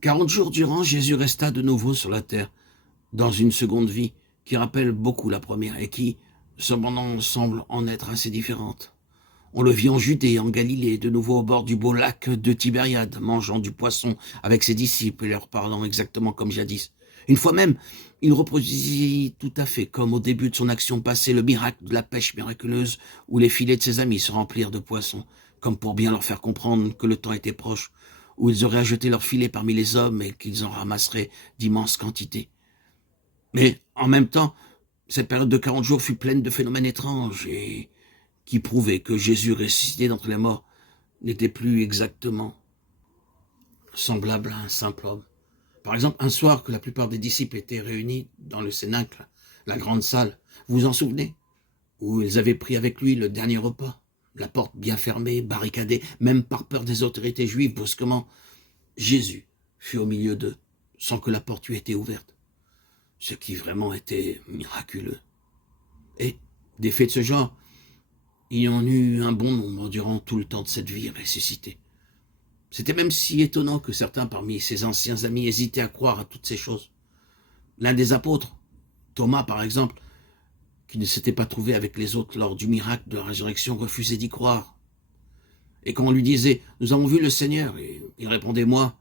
40 jours durant, Jésus resta de nouveau sur la terre, dans une seconde vie qui rappelle beaucoup la première et qui, cependant, semble en être assez différente. On le vit en Judée, en Galilée, de nouveau au bord du beau lac de Tibériade, mangeant du poisson avec ses disciples et leur parlant exactement comme jadis. Une fois même, il reproduisit tout à fait, comme au début de son action passée, le miracle de la pêche miraculeuse, où les filets de ses amis se remplirent de poissons, comme pour bien leur faire comprendre que le temps était proche, où ils auraient à jeter leurs filets parmi les hommes et qu'ils en ramasseraient d'immenses quantités. Mais, en même temps, cette période de 40 jours fut pleine de phénomènes étranges et qui prouvaient que Jésus ressuscité d'entre les morts n'était plus exactement semblable à un simple homme. Par exemple, un soir que la plupart des disciples étaient réunis dans le cénacle, la grande salle, vous vous en souvenez, où ils avaient pris avec lui le dernier repas, la porte bien fermée, barricadée, même par peur des autorités juives, brusquement, Jésus fut au milieu d'eux, sans que la porte eût été ouverte, ce qui vraiment était miraculeux. Et des faits de ce genre, il y en eut un bon nombre durant tout le temps de cette vie ressuscitée. C'était même si étonnant que certains parmi ses anciens amis hésitaient à croire à toutes ces choses. L'un des apôtres, Thomas par exemple, qui ne s'était pas trouvé avec les autres lors du miracle de la résurrection, refusait d'y croire. Et quand on lui disait « Nous avons vu le Seigneur », il répondait « Moi,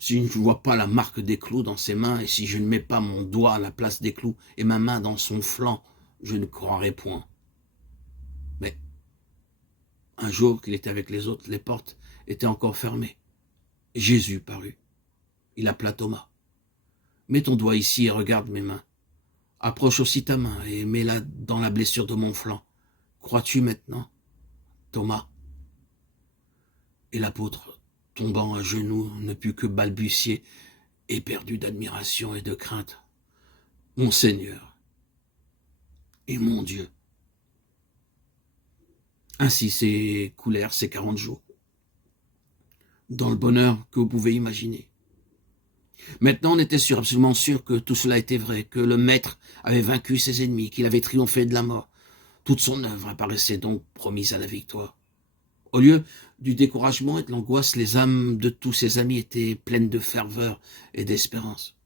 si je ne vois pas la marque des clous dans ses mains, et si je ne mets pas mon doigt à la place des clous et ma main dans son flanc, je ne croirai point. » Mais un jour qu'il était avec les autres, les portes étaient encore fermées. Jésus parut. Il appela Thomas. « Mets ton doigt ici et regarde mes mains. Approche aussi ta main et mets-la dans la blessure de mon flanc. Crois-tu maintenant, Thomas ?» Et l'apôtre, tombant à genoux, ne put que balbutier, éperdu d'admiration et de crainte. « Mon Seigneur et mon Dieu. » Ainsi s'écoulèrent ces 40 jours, dans le bonheur que vous pouvez imaginer. Maintenant, on était absolument sûr que tout cela était vrai, que le Maître avait vaincu ses ennemis, qu'il avait triomphé de la mort. Toute son œuvre apparaissait donc promise à la victoire. Au lieu du découragement et de l'angoisse, les âmes de tous ses amis étaient pleines de ferveur et d'espérance.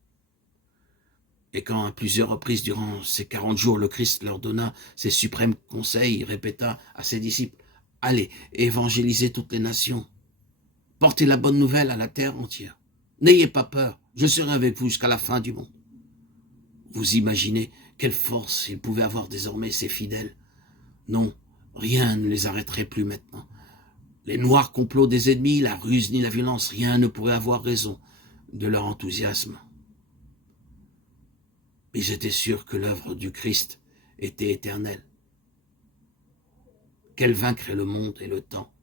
Et quand, à plusieurs reprises durant ces 40 jours, le Christ leur donna ses suprêmes conseils, il répéta à ses disciples « Allez, évangélisez toutes les nations. Portez la bonne nouvelle à la terre entière. N'ayez pas peur, je serai avec vous jusqu'à la fin du monde. » Vous imaginez quelle force ils pouvaient avoir désormais, ces fidèles. Non, rien ne les arrêterait plus maintenant. Les noirs complots des ennemis, la ruse ni la violence, rien ne pourrait avoir raison de leur enthousiasme. Ils étaient sûrs que l'œuvre du Christ était éternelle, qu'elle vaincrait le monde et le temps.